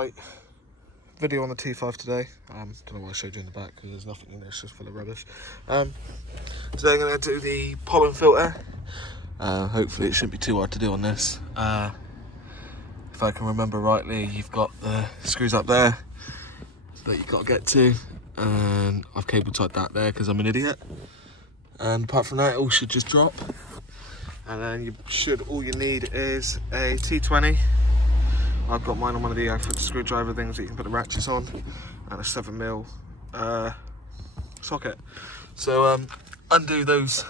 Right, video on the T5 today. Don't know why I showed you in the back because there's nothing in there, it's just full of rubbish. Today I'm going to do the pollen filter. Hopefully it shouldn't be too hard to do on this. If I can remember rightly, you've got the screws up there that you've got to get to, and I've cable tied that there because I'm an idiot. And apart from that, it all should just drop. And then all you need is a T20. I've got mine on one of the outfit screwdriver things that you can put the ratchets on, and a 7mm socket. So undo those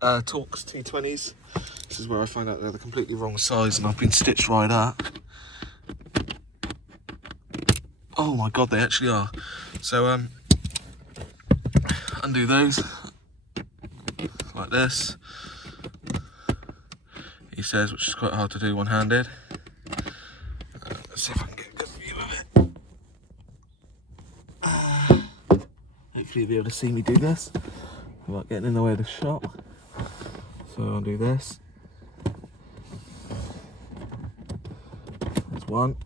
Torx T20s. This is where I find out they're the completely wrong size and I've been stitched right up. Oh my god, they actually are. So undo those like this, he says, which is quite hard to do one-handed. Let's see if I can get a good view of it. Hopefully you'll be able to see me do this without getting in the way of the shot. So I'll do this. There's one.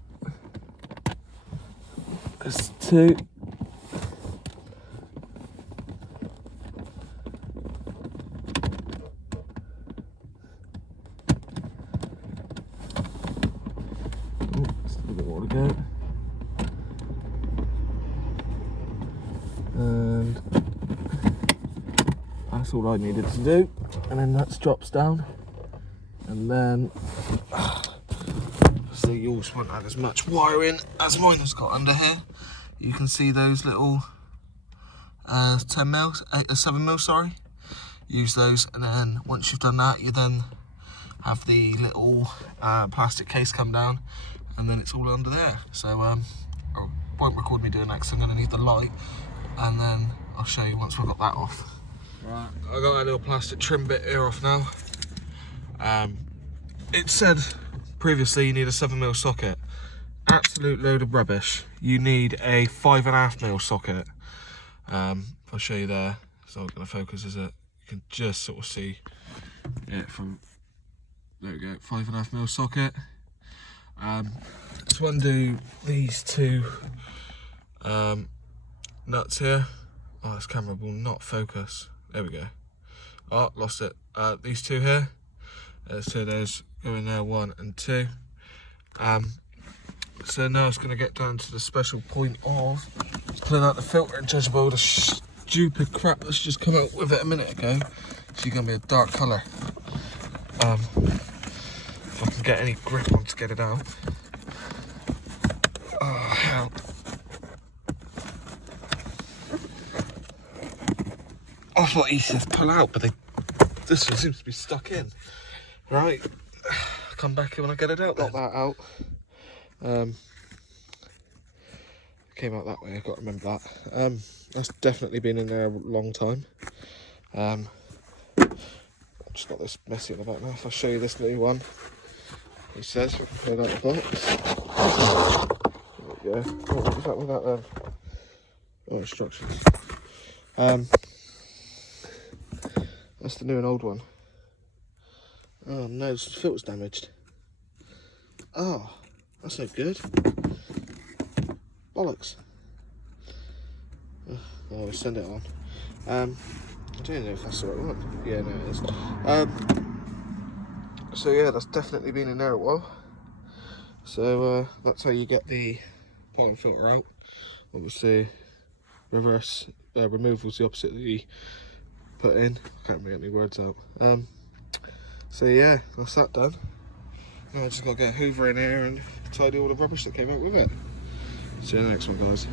There's two. Still a bit more to go. And that's all I needed to do. And then that drops down. And then so you always won't have as much wiring as mine has got under here. You can see those little 7mm, sorry. Use those, and then once you've done that, you then have the little plastic case come down, and then it's all under there. So I won't record me doing that because I'm going to need the light, and then I'll show you once we've got that off. Right, I got a little plastic trim bit here off now. It said previously you need a 7mm socket. Absolute load of rubbish. You need a 5.5mm socket. If I show you there, it's not going to focus, is it? You can just sort of see it from, there we go, 5.5mm socket. To undo these two nuts here. Oh, this camera will not focus. There we go. Oh, lost it. These two here. So there's go in there, 1 and 2. So now it's going to get down to the special point of pulling out the filter and judge by all the stupid crap that's just come out with it a minute ago. So you're going to be a dark colour. If I can get any grip on to get it out. Oh, hell. I thought he said pull out, but this one seems to be stuck in. Right, come back when I get it out. Got that out. Came out that way, I've got to remember that. That's definitely been in there a long time. Just got this messy on the back now. If I show you this new one, he says, we can pull it out the box. There we go. What was that with that then? Oh, instructions. That's the new and old one. Oh no, the filter's damaged. Oh, that's no good. Bollocks. Oh, I'll send it on. I don't know if that's the right one. Yeah, no, it is. So yeah, that's definitely been in there a while. So that's how you get the pollen filter out. Obviously, reverse removal is the opposite that you put in. I can't really get my words out. So yeah, that's that done. Now I just got to get a hoover in here and tidy all the rubbish that came out with it. See you in the next one, guys.